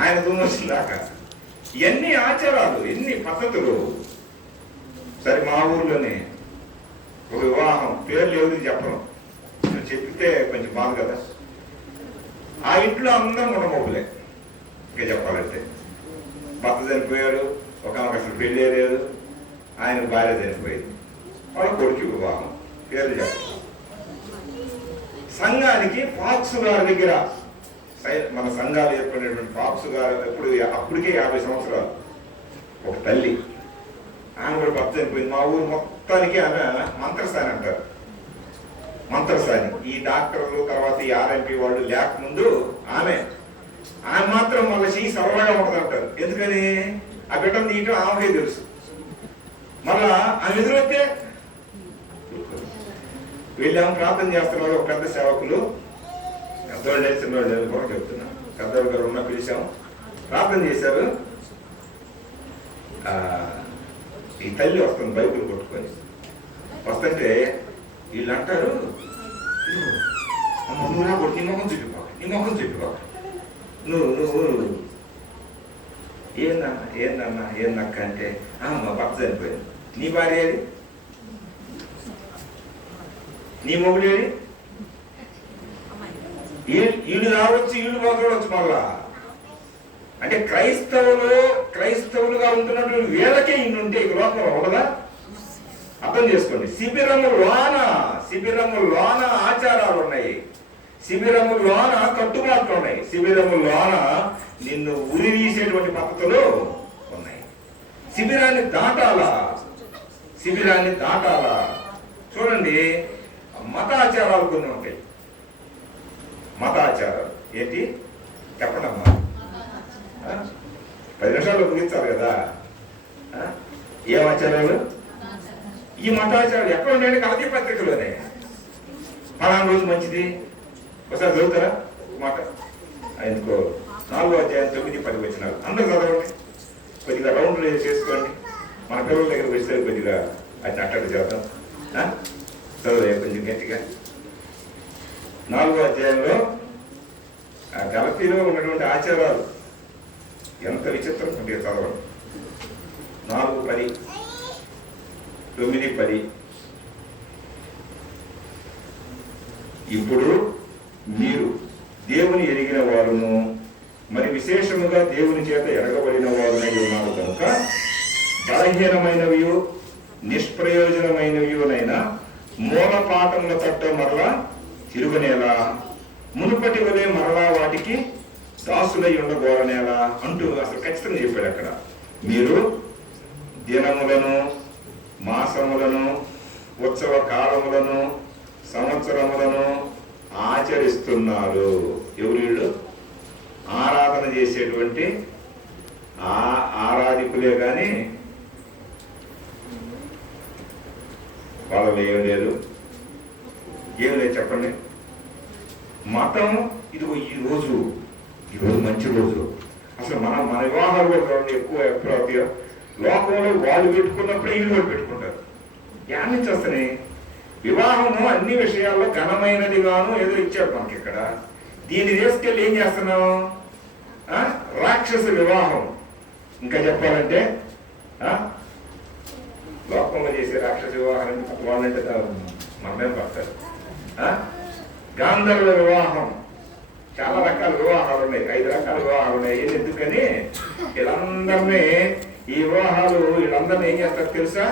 ఆయన తుమ్మొచ్చిన దాకా. ఎన్ని ఆచారాలు, ఎన్ని పద్ధతులు. సరే, మా ఊర్లోనే ఒక వివాహం, పేర్లు ఎవరికి చెప్పను, చెప్పితే కొంచెం బాధ కదా. ఆ ఇంట్లో అందరం ఉండమోపులే. ఇంకా చెప్పాలంటే భర్త చనిపోయాడు, ఒక అసలు పెళ్ళే లేదు, ఆయన భార్య చనిపోయింది, వాళ్ళ కొడుకు వివాహం, పేర్లు చెప్పాలి. సంఘానికి పాక్సు గారి దగ్గర, మన సంఘాలు ఏర్పడినటువంటి పాక్సు గారు అప్పటికే 50 సంవత్సరాలు, ఒక తల్లి, ఆమె కూడా భర్త చనిపోయింది. మా ఊరు మొత్తానికి ఆమె మంత్రసాని అంటారు. మంత్రసాని. ఈ డాక్టర్లు తర్వాత ఈ ఆర్ఎంపీ వాళ్ళు లేకముందు ఆమె మాత్రం మళ్ళీ చెయ్యి సరళగా ఉంటుంది అంటారు. ఎందుకని? ఆ బిడ్డను తీయటం ఆమెకే తెలుసు. మళ్ళా ఆమె ఎదురైతే వీళ్ళేమో ప్రార్థన చేస్తున్నారు. ఒక పెద్ద సేవకులు, పెద్దవాళ్ళు నేర్చిన వాళ్ళు కూడా చెప్తున్నా, పెద్దవాళ్ళు గారు ఉన్నా పిలిచాము, ప్రార్థన చేశారు. ఈ తల్లి వస్తుంది బైబిల్ కొట్టుకొని వస్తుంటే వీళ్ళు అంటారు, నువ్వు నా కొడుకు, నీ మొఖం చెప్పిపోక నువ్వు ఏందక్క అంటే, మా భర్త చనిపోయింది. నీ భార్య ఏది? నీ మొగుడేది? వీళ్ళు రావచ్చు, వీళ్ళు పోవచ్చు. మళ్ళా అంటే క్రైస్తవులుగా ఉంటున్నటువంటి వీళ్ళకే ఇన్ని ఉంటే ఇక లోకంలో ఉండదా? అర్థం చేసుకోండి. శిబిరములోన ఆచారాలు ఉన్నాయి, శిబిరములోన కట్టుబాట్లు ఉన్నాయి, శిబిరములోన నిన్ను ఉరి తీసేటువంటి పద్ధతులు ఉన్నాయి. శిబిరాన్ని దాటాలా. చూడండి, మతాచారాలు కొన్ని ఉంటాయి. మతాచారాలు ఏంటి చెప్పండమ్మా, 10 నిమిషాల్లో ముగించాలి కదా. ఏం ఆచారాలు? ఈ మతాచారాలు ఎక్కడ ఉన్నాయండి? కలకి పత్రికలోనే. పలానా రోజు మంచిది, ఒకసారి చదువుతారా మాట? ఎందుకో 4వ అధ్యాయం 9-10 వచనాలు అందరూ చదవండి. కొద్దిగా రౌండ్లు చేసుకోండి. మన పిల్లల దగ్గర వస్తే కొద్దిగా అది అట్టడి చేద్దాం. చదువు కొంచెం గట్టిగా. 4వ అధ్యాయంలో గలతీలో ఉన్నటువంటి ఆచారాలు ఎంత విచిత్రం కొద్దిగా చదవండి. 4:10, 9:10. ఇప్పుడు మీరు దేవుని ఎరిగిన వారును మరి విశేషముగా దేవుని చేత ఎరగబడిన వారునై ఉన్నారు కనుక బలహీనమైనవి నిష్ప్రయోజనమైనవినైనా మూల పాఠముల తట్ట మరలా తిరుగునేలా, మునుపటి వలె మరలా వాటికి దాసులై ఉండబోరనేలా అంటూ అసలు ఖచ్చితంగా చెప్పాడు అక్కడ. మీరు దినములను, మాసములను, ఉత్సవ కాలములను, సంవత్సరములను ఆచరిస్తున్నారు. ఎవరు వీళ్ళు? ఆరాధన చేసేటువంటి ఆరాధికులే కానీ వాళ్ళలో ఏం లేదు. చెప్పండి. మతం ఇదిగో ఈరోజు మంచి రోజు. అసలు మన వివాహాలు కూడా ఎక్కువ లోకంలో వాళ్ళు పెట్టుకున్నప్పుడే ఇల్లు కూడా పెట్టుకుంటారు. యాడ్ నుంచి వస్తాయి. వివాహము అన్ని విషయాల్లో ఘనమైనదిగాను ఏదో ఇచ్చాడు మనకి ఇక్కడ. దీన్ని తీసుకెళ్ళి ఏం చేస్తున్నాం? రాక్షస వివాహం. ఇంకా చెప్పాలంటే లోకంలో చేసే రాక్షస వివాహం వాళ్ళంటే మనమే పడతారు. గాంధర్వ వివాహం, చాలా రకాల వివాహాలు ఉన్నాయి, 5 రకాల వివాహాలు ఉన్నాయి. ఎందుకని వీళ్ళందరినీ ఈ వివాహాలు వీళ్ళందరినీ ఏం చేస్తారు తెలుసా?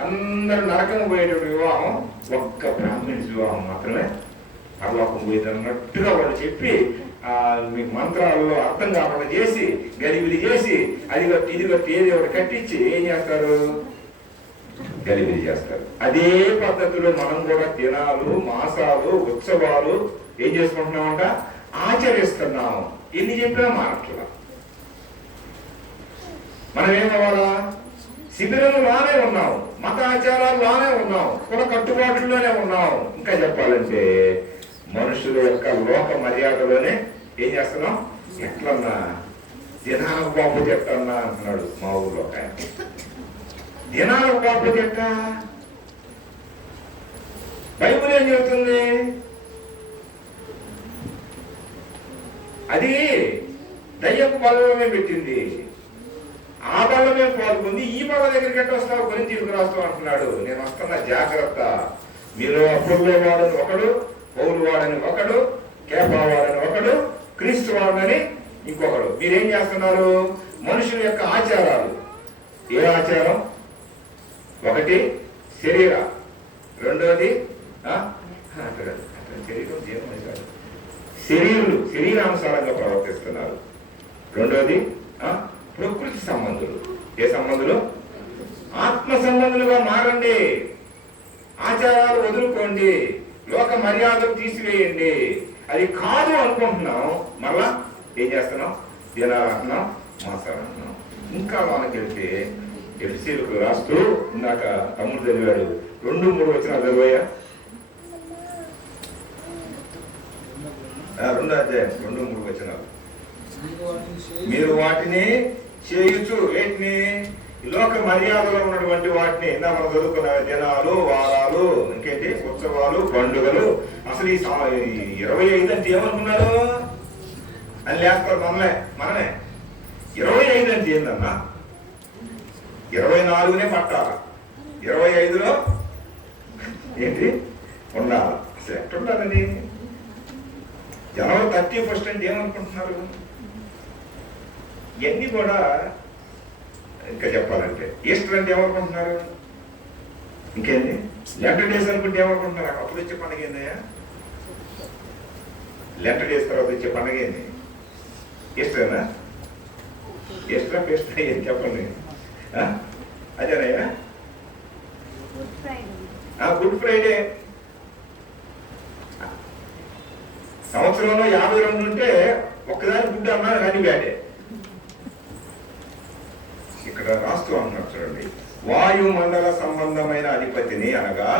అందరూ నరకం పోయేటువంటి వివాహం ఒక్క బ్రాహ్మణి వివాహం మాత్రమే పరలోకం పోయేది అన్నట్టుగా వాళ్ళు చెప్పి మీకు మంత్రాల్లో అర్థం కాకుండా చేసి గలిబిలి చేసి అది కట్టి ఇది కట్టి ఏది ఒకటి కట్టించి ఏం చేస్తారు, గలిబిలి చేస్తారు. అదే పద్ధతిలో మనం కూడా దినాలు, మాసాలు, ఉత్సవాలు ఏం చేసుకుంటున్నామంట, ఆచరిస్తున్నాం. ఎన్ని చెప్పినా మారట్లా. మనం ఏమవ్వాలా, శిబిరంలోనే ఉన్నాం, మత ఆచారాల్లోనే ఉన్నాం, కుల కట్టుబాట్లలోనే ఉన్నాం. ఇంకా చెప్పాలంటే మనుషుల యొక్క లోక మర్యాదలోనే ఏం చేస్తున్నాం, ఎట్లన్నా దినాలకు బాబు చెట్టన్నా అంటున్నాడు మా ఊళ్ళో ఒక ఆయన. దినాలకు బాబు చెట్ట బైబుల్ ఏం చెబుతుంది, అది దయ్యపు బలమే పెట్టింది, ఆ బలమే పాల్గొంది. ఈ బల దగ్గరికి ఎట్ట వస్తావు, గురించి రాస్తావు అంటున్నాడు. నేను వస్తున్నా, జాగ్రత్త. మీరు అప్పుల్లో వాడని ఒకడు, పౌలు వాడని ఒకడు, కేపా వాడని ఒకడు, క్రీస్తు వాడని ఇంకొకడు. మీరేం చేస్తున్నారు, మనుషుల యొక్క ఆచారాలు. ఏ ఆచారం, ఒకటి శరీర, రెండోది శరీరానుసారంగా ప్రవర్తిస్తున్నారు. రెండోది ప్రకృతి సంబంధులు. ఏ సంబంధులు, ఆత్మ సంబంధులుగా మారండి. ఆచారాలు వదులుకోండి, లోక మర్యాదలు తీసివేయండి. అది కాదు అనుకుంటున్నాం, మళ్ళా ఏం చేస్తున్నాం, దినాలు అంటున్నాం, మాసాలు అంటున్నాం. ఇంకా మనకి వెళ్తే ఎఫ్సీలకు రాస్తూ ఇందాక తమ్ముడు చదివాడు, 2-3 వచ్చిన చదివాయా, 2వ అధ్యాయం 2-3 వచనాలు. మీరు వాటిని చేయుచు, వేటిని, లోక మర్యాదలో ఉన్నటువంటి వాటిని, ఇందా మనం చదువుకున్న దినాలు, వారాలు, ఇంకేంటి ఉత్సవాలు, పండుగలు. అసలు ఈ 25 అంటే ఏమనుకున్నారు అని లేస్తారు మనమే. 25 అంటే ఏందన్నా, 24నే పట్టాలి, 25లో ఏంటి ఉండాలి. అసలు ఎట్టుండాలని, జనవరి 31 అంటే ఏమనుకుంటున్నారు. ఇవన్నీ కూడా ఇంకా చెప్పాలంటే ఈస్టర్ అంటే ఏమనుకుంటున్నారు, ఇంకేంది లెంటర్ డేస్ అనుకుంటే ఏమనుకుంటున్నారు. అప్పుడు వచ్చే పండుగ ఏందయ్యా, లెంటర్ డేస్ తర్వాత వచ్చే పండుగ ఏంది, ఈస్టరేనా, ఈస్టర్ పేస్టర్ ఏం చెప్పండి, అదేనయ్యా గుడ్ ఫ్రైడే. సంవత్సరంలో 52 ఉంటే ఒక్కదాని గుడ్డు అన్నారు కానీ బ్యాడే. ఇక్కడ రాస్తూ అంటున్నారు చూడండి, వాయుమండల సంబంధమైన అధిపతిని అనగా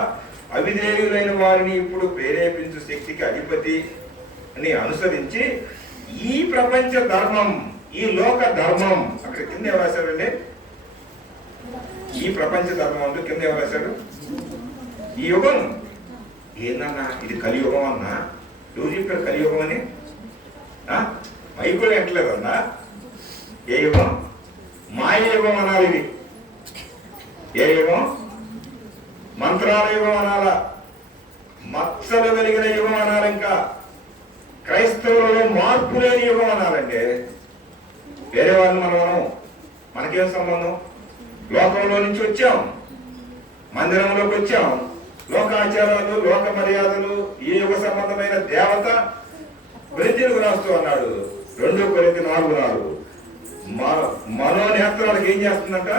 అవిధేయులైన వారిని ఇప్పుడు ప్రేరేపించు శక్తికి అధిపతిని అనుసరించి ఈ ప్రపంచ ధర్మం, ఈ లోక ధర్మం, అక్కడ కింద ఎవరు రాశారండి, ఈ ప్రపంచ ధర్మం అంటూ కింద ఎవరు రాశారు, ఈ యుగం ఏందన్నా, ఇది కలియుగం అన్నా, ఎవరు చెప్పారు కలియుగం అని, మైకులు ఎంటలేదన్నా. ఏ యుగం, మాయ యుగం అనాలి. ఇది ఏ యుగం, మంత్రాల యుగం అనాలా, మత్సలు కలిగిన యుగం అనాలి, ఇంకా క్రైస్తవులలో మార్పు లేని యుగం అనాలంటే. వేరే వాళ్ళని మనం మనకేం సంబంధం, లోకంలో నుంచి వచ్చాం, మందిరంలోకి వచ్చాం, లోకాచారాలు, లోక మర్యాదలు, ఈ యుగ సంబంధమైన దేవత కొరింథీయులకు రాస్తూ అన్నాడు 2 కొరింథీ 4:4. మనోనేత్రాలకు ఏం చేస్తుందంట,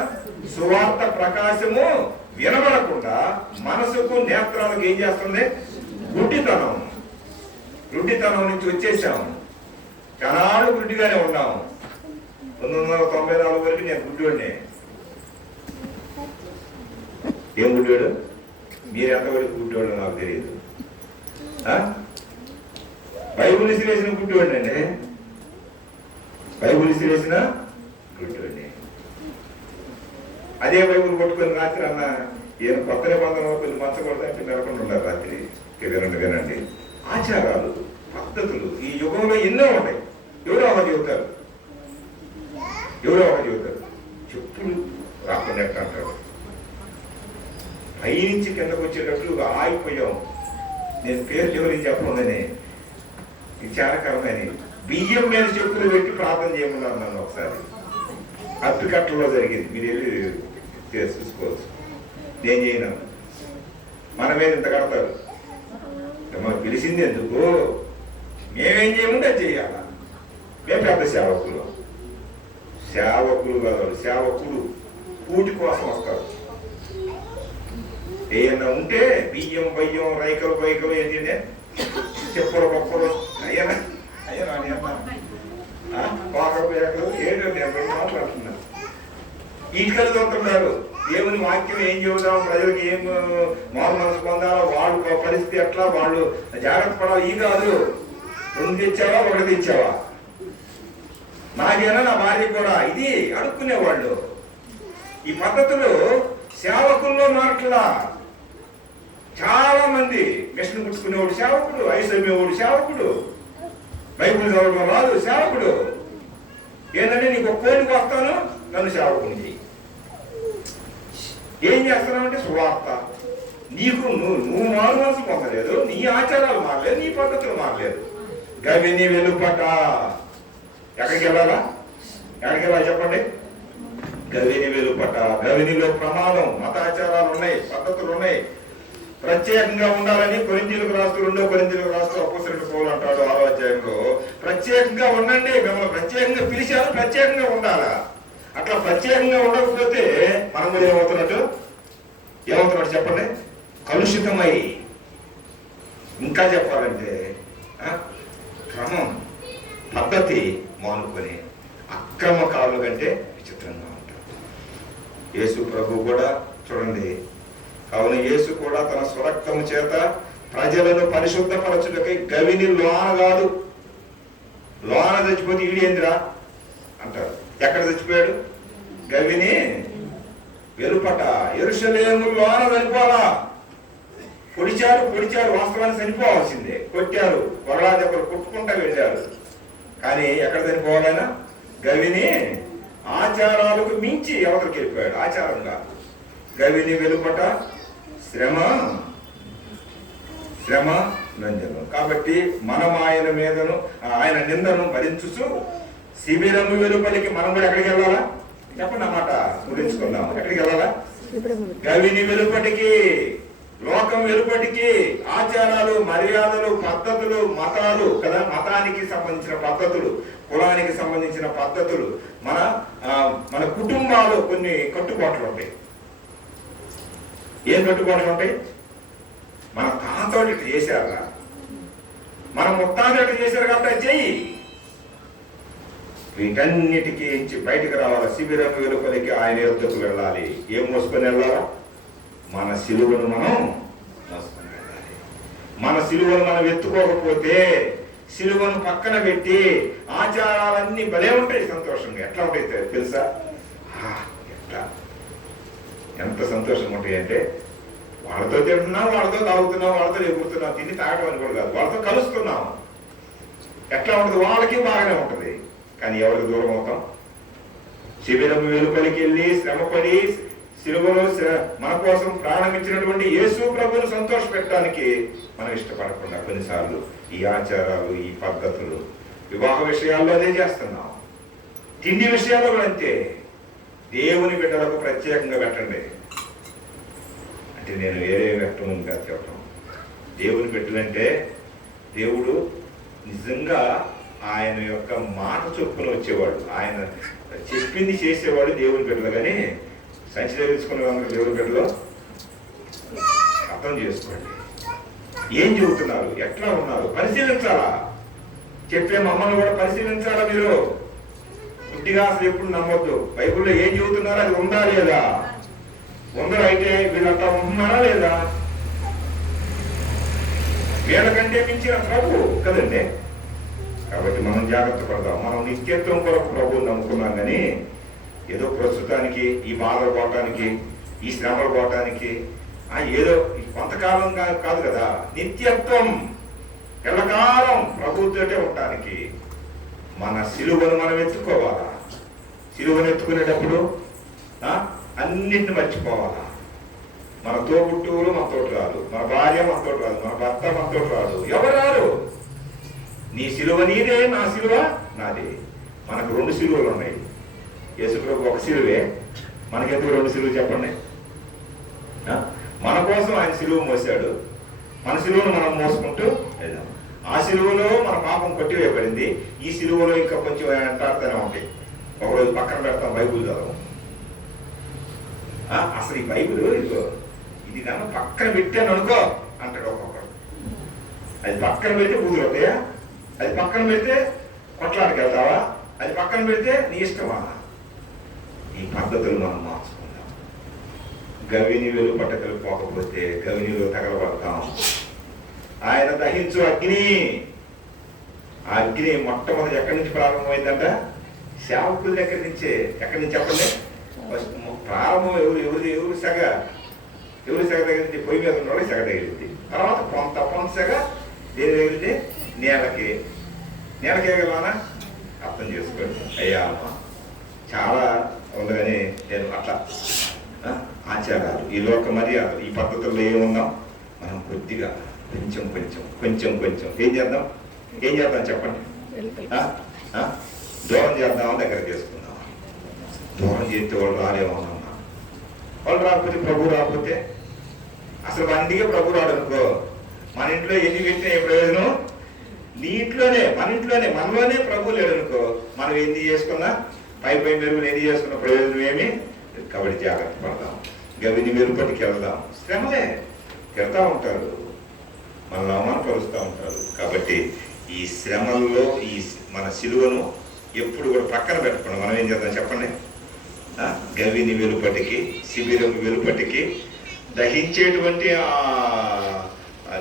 సువార్త ప్రకాశము వినబడకుండా మనసుకు, నేత్రాలకు ఏం చేస్తుంది, గుడ్డితనం నుంచి వచ్చేసాం. చాలా గుడ్డిగానే ఉన్నాం. 1994 వరకు నేను గుడ్డివాడిని. ఏం గుడ్డివాడు, మీరు ఎంతవరకు గుడ్డివాడు నాకు తెలియదు. బైబుల్ ఇసిరేసిన గుడ్డివాడిని అండి, బైబుల్ ఇసిరేసిన గుడ్డివాడిని. అదే బైబుల్ కొట్టుకొని రాత్రి అన్న ఈయన కొత్త నిబంధనలో కొంచెం మంచకూడదంటే నెలకొండ ఉన్నారు రాత్రి. వినండి, ఆచారాలు, పద్ధతులు ఈ యుగంలో ఎన్నో ఉన్నాయి. ఎవరో ఒక చెబుతారు, చెప్పులు రాకుండా అంటారు. పైనుంచి కిందకు వచ్చేటట్లు ఆగిపోయాం. నేను పేరు ఎవరికి చెప్పకుందని, ఇది చాలా కరమని బియ్యం మీద చెప్పులు పెట్టి ప్రార్థన చేయమన్నారు నన్ను ఒకసారి. అప్పికట్టలో జరిగింది, మీరు వెళ్ళి చూసుకోవచ్చు. నేను చేయను. మన మీద ఇంత కడతారు. మనం పిలిచింది ఎందుకు? మేమేం చేయమంటే అది చేయాలా? మేము పెద్ద సేవకులు. సేవకులు కాదు, సేవకుడు కూటి కోసం వస్తారు. ఏమన్నా ఉంటే బియ్యం బయ్యం రైకలు బైకలు ఏంటంటే చెప్పులు గొప్పలు అయ్యనా అయ్యనా పాకలు ఏంటంటే మాట్లాడుతున్నారు. ఇటుకలు దొరుకుతున్నారు. దేవుని వాక్యం ఏం చెబుదాం, ప్రజలకు ఏం మారు మనసు పొందాలో, వాళ్ళు పరిస్థితి ఎట్లా, వాళ్ళు జాగ్రత్త పడాలి. ఈ కాదు, 2 తెచ్చావా 1 తెచ్చావా, నాకేనా నా భార్య కూడా, ఇది అడుక్కునేవాళ్ళు. ఈ పద్ధతులు సేవకుల్లో మాట్లా. చాలా మంది మిషన్ పుచ్చుకునేవాడు సేవకుడు, ఐసమ్మేవాడు సేవకుడు, బైబుల్ చదవడం రాదు సేవకుడు. ఏంటంటే నీకు ఒక కోడికి వస్తాను, నన్ను సేవకుని ఏం చేస్తున్నావంటే సువార్త. నీకు నువ్వు మారు మనసు పొందలేదు, నీ ఆచారాలు మారలేదు, నీ పద్ధతులు మారలేదు. గవిని వెలుపట ఎక్కడికి వెళ్ళాలా? ఎక్కడికి వెళ్ళాలి చెప్పండి? గవిని వెలుపట. గవినిలో ప్రమాదం, మతాచారాలు ఉన్నాయి, పద్ధతులు ఉన్నాయి. ప్రత్యేకంగా ఉండాలని కొరింథీయులకు రాస్తూ 2 కొరింథీయులకు రాస్తూ అపోస్తలుడు పౌలు అంటాడు 6వ అధ్యాయంలో, ప్రత్యేకంగా ఉండండి, మిమ్మల్ని ప్రత్యేకంగా పిలిచారు, ప్రత్యేకంగా ఉండాలా. అట్లా ప్రత్యేకంగా ఉండకపోతే మనం కూడా ఏమవుతున్నట్టు చెప్పండి? కలుషితమై. ఇంకా చెప్పాలంటే క్రమం పద్ధతి మానుకొని అక్రమకారుల కంటే విచిత్రంగా ఉంటారు. యేసు ప్రభు కూడా చూడండి, కావున యేసు కూడా తన స్వరక్తము చేత ప్రజలను పరిశుద్ధపరచుటకై గవిని లోన కాదు, లోన చచ్చిపోతే ఈడేందిరా అంటారు. ఎక్కడ చచ్చిపోయాడు? గవిని వెలుపట. యెరూషలేము లోన చనిపోవాలా. పొడిచారు వాస్తవాన్ని చనిపోవాల్సిందే. కొట్టారు, వరలా దెబ్బలు కొట్టుకుంటా వెళ్ళారు. కానీ ఎక్కడ చనిపోవాలైనా? గవిని ఆచారాలకు మించి ఎవరికి వెళ్ళిపోయాడు. ఆచారంగా గవిని వెలుపట శ్రమ నంజనం. కాబట్టి మనం ఆయన నిందను భరించుచు శిబిరము వెలుపలికి మనం కూడా ఎక్కడికి వెళ్ళాలా చెప్పండి అన్నమాట. గురించుకుందాం. ఎక్కడికి వెళ్ళాలా? గవిని వెలుపటికి, లోకం వెలుపటికి. ఆచారాలు, మర్యాదలు, పద్ధతులు, మతాలు కదా, మతానికి సంబంధించిన పద్ధతులు, కులానికి సంబంధించిన పద్ధతులు, మన కుటుంబాలు కొన్ని కట్టుబాట్లు ఉంటాయి. ఏం కట్టుబాట్లు ఉంటాయి? మన తాతోటి ఇట్లా చేశారా, మన ముత్తాత ఇట్లా చేశారు కాబట్టి చెయ్యి. వీటన్నిటికీ బయటకు రావాలి. శిబిరం వెలుపలికి ఆయన యుద్ధకు వెళ్ళాలి. ఏం మోసుకొని వెళ్ళాలా? మన సిలువను మనం మోసుకొని వెళ్ళాలి. మన సిలువను మనం ఎత్తుకోకపోతే, సిలువను పక్కన పెట్టి ఆచారాలన్నీ భలే ఉంటాయి సంతోషంగా. ఎట్లా ఉంటాయి తెలుసా? ఎంత సంతోషంగా ఉంటాయి అంటే, వాళ్ళతో తింటున్నాం, వాళ్ళతో తాగుతున్నాం, వాళ్ళతో ఎగురుతున్నాం. తిని తాగడం అని కూడా కాదు, వాళ్ళతో కలుస్తున్నాం. ఎట్లా ఉంటుంది? వాళ్ళకి బాగానే ఉంటుంది. కానీ ఎవరికి దూరం అవుతాం? శిబిరం వెలుపలికి వెళ్ళి శ్రమపడి సిలువలో మన కోసం ప్రాణం ఇచ్చినటువంటి యేసు ప్రభువును సంతోష పెట్టడానికి మనం ఇష్టపడకుండా కొన్నిసార్లు ఈ ఆచారాలు, ఈ పద్ధతులు, వివాహ విషయాల్లో అదే చేస్తున్నాం. తిండి విషయాల్లో కూడా అంతే. దేవుని బిడ్డలకు ప్రత్యేకంగా పెట్టండి అంటే నేను వేరే పెట్టను కాదు చెప్పడం. దేవుని బిడ్డలంటే దేవుడు నిజంగా ఆయన యొక్క మాట చొప్పున వచ్చేవాడు, ఆయన చెప్పింది చేసేవాడు దేవుని బిడ్డలు. కానీ సంచి తెలుసుకునే అందరూ దేవుని బిడ్డలో అర్థం చేసుకోండి. ఏం చెబుతున్నారు, ఎట్లా ఉన్నారు పరిశీలించాలా. చెప్పే మమ్మల్ని కూడా పరిశీలించాలా. మీరు గుడ్డిగా అసలు ఎప్పుడు నమ్మొద్దు. బైబుల్లో ఏం చెబుతున్నారో అది ఉందా లేదా? ఉందరు అయితే వీళ్ళంతా ఉంటున్నారా లేదా? వీళ్ళకంటే మించిన ప్రభు కదండి. కాబట్టి మనం జాగ్రత్త పడదాం. మనం నిత్యత్వం కొరకు ప్రభువుని నమ్ముకున్నాం. కానీ ఏదో ప్రస్తుతానికి ఈ బాధలు పోవటానికి, ఈ శ్రమలు పోవటానికి ఏదో కొంతకాలం కాదు కదా. నిత్యత్వం ఎల్లకాలం ప్రభువుతోటే ఉండటానికి మన సిలువను మనం ఎత్తుకోవాలా. సిలువను ఎత్తుకునేటప్పుడు అన్నింటిని మర్చిపోవాలా. మన తోబుట్టువులు మనతోటి రాదు, మన భార్య మనతోటి రాదు, మన భర్త మనతోటి రాదు, ఎవరు రారు. నీ సిలువ నీదే, నా సిలువ నాదే. మనకు 2 సిలువలు ఉన్నాయి. యేసుప్రభు ఒక సిలువే, మనకెందుకు 2 సిలువలు చెప్పండి? కోసం ఆయన సిలువ మోసాడు, మన సిలువను మనం మోసుకుంటూ వెళ్ళాం. ఆ సిలువలో మన పాపం కొట్టివేయబడింది. ఈ సిలువలో ఇంకా కొంచెం అంటాడుతూనే ఉంటాయి. ఒకరోజు పక్కన పెడతాం, బైబుల్ చదవం. అసలు ఈ బైబుల్ ఇదిగో ఇది కానీ పక్కన పెట్టాను అనుకో అంటాడు ఒక్కొక్కడు. అది పక్కన పెడితే బూదులు అవుతాయా? అది పక్కన పెడితే కొట్లాడికి వెళ్తావా? అది పక్కన పెడితే నీ ఇష్టమా? ఈ పద్ధతులు మనం మార్చుకుందాం. గవిని వెలు పట్టకలు పోకపోతే గవినిలో తగలబడతాం. ఆయన దహించు అగ్ని. ఆ అగ్ని మొట్టమొదటి ఎక్కడి నుంచి ప్రారంభమైందంట? సేవకుల దగ్గర నుంచే. ఎక్కడి నుంచి చెప్పండి? ప్రారంభం ఎవరు సెగ దగ్గర నుంచి పొయ్యి మీద ఉన్నవాడు సెగ తగిలింది. తర్వాత కొంత సెగ దేని తగిలితే నేలకి గలవానా అర్థం చేసుకోండి. అయ్యా అమ్మ చాలా ఉండగానే నేను అట్లా ఆచారాలు, ఈ లోక మర్యాదలు, ఈ పద్ధతుల్లో ఏమున్నాం మనం కొద్దిగా కొంచెం ఏం చేద్దాం చెప్పండి. దూరం చేద్దామని దగ్గర చేసుకుందాం. దూరం చేస్తే వాళ్ళు రాలేమన్నా, వాళ్ళు రాకపోతే ప్రభు రాకపోతే అసలు వంటిగా ప్రభు రాడు అనుకో. మన ఇంట్లో ఎన్ని పెట్టినా ఏ ప్రయోజనం? నీ ఇంట్లోనే, మన ఇంట్లోనే, మనలోనే ప్రభు లేడు అనుకో. మనం ఎన్ని చేసుకున్నా పై మెరుగులు ఎన్ని చేసుకున్న ప్రయోజనం ఏమి? కాబట్టి జాగ్రత్త పడదాం. గవిని మెరుగుపటికి వెళ్దాం. శ్రమలే వెళ్తా ఉంటారు, మనల్ని అవమానపరుస్తూ ఉంటారు. కాబట్టి ఈ శ్రమల్లో ఈ మన సిలువను ఎప్పుడు కూడా పక్కన పెట్టుకోండి. మనం ఏం చేద్దాం చెప్పండి? గవిని వెలుపటికి, శిబిరం వెలుపటికి దహించేటువంటి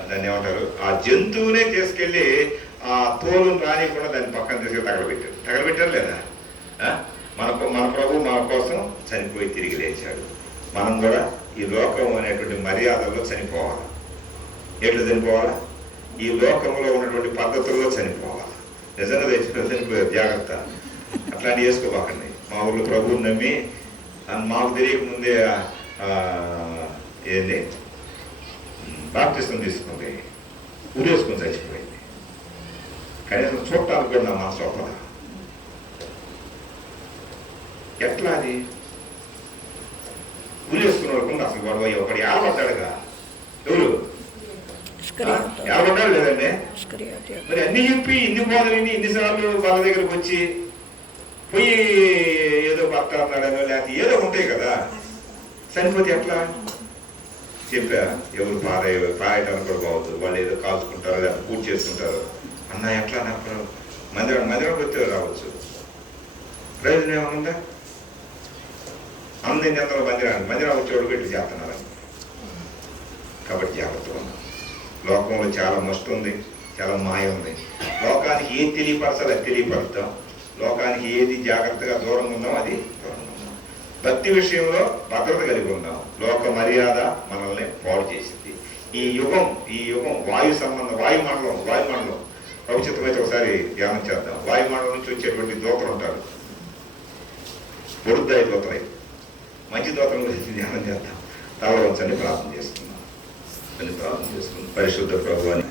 దాన్ని ఏమంటారు, ఆ జంతువునే తీసుకెళ్ళి ఆ తోలును రానియకుండా దాన్ని పక్కన తీసుకెళ్ళి తగలబెట్టారు లేదా? మన ప్రభు మన కోసం చనిపోయి తిరిగి లేచాడు. మనం కూడా ఈ లోకం అనేటువంటి మర్యాదల్లో చనిపోవాలి. ఎట్లా చనిపోవాలా? ఈ లోకంలో ఉన్నటువంటి పద్ధతుల్లో చనిపోవాలి. నిజంగా చనిపోయారు, జాగ్రత్త. అట్లాంటివి చేసుకోబాకండి. మా ఊళ్ళో ప్రభువుని నమ్మి మాకు తెలియకముందే ఏంది బాప్తిసం తీసుకుంది, ఊరేసుకుని చచ్చిపోయింది. కనీసం చూడటానికి కూడా నా మనసు ఒప్పదా. ఎట్లా అది ఊరేసుకున్న వాళ్ళకుండా అసలు గొడవ ఒకటి ఏడబడ్డాడుగా. ఎవరు ఏడబడ్డాడు లేదండి? మరి అన్ని చెప్పి ఇన్ని బోధలు ఇన్నిసార్లు వాళ్ళ దగ్గరకు వచ్చి పోయి ఏదో భర్త అన్నాడనో లేకపోతే ఏదో ఉంటాయి కదా. చనిపోతే ఎట్లా చెప్పా? ఎవరు పారేయడానికి కూడా బాగుంది. వాళ్ళు ఏదో కాల్చుకుంటారు, లేకపోతే పూర్తి చేసుకుంటారు. అన్న ఎట్లా అన్నప్పుడు మందిరం వచ్చే రావచ్చు, ప్రయోజనం ఏమన్నా? అందరి అందరూ మందిరం వచ్చేవాడు పెట్టి చేస్తున్నారు. కాబట్టి జాగ్రత్తగా ఉన్నాం. లోకంలో చాలా మస్తు ఉంది, చాలా మాయ ఉంది. లోకానికి ఏది తెలియపరచాలి అది తెలియపరుస్తాం. లోకానికి ఏది జాగ్రత్తగా దూరంగా ఉందాం అది దూరంగా ఉందాం. భక్తి విషయంలో భద్రత కలిగి ఉందాం. లోక మర్యాద మనల్ని పాడు చేసింది. ఈ యుగం వాయుమండలం భవిష్యత్తు ఒకసారి ధ్యానం చేద్దాం. వాయుమండలం నుంచి వచ్చేటువంటి దూతలు ఉంటారు, బొడుద్దాయి దూతలై. మంచి దూతల గురించి ధ్యానం చేద్దాం. తల వంచని ప్రార్థన చేస్తున్నాం. పరిశుద్ధ ప్రభువు అని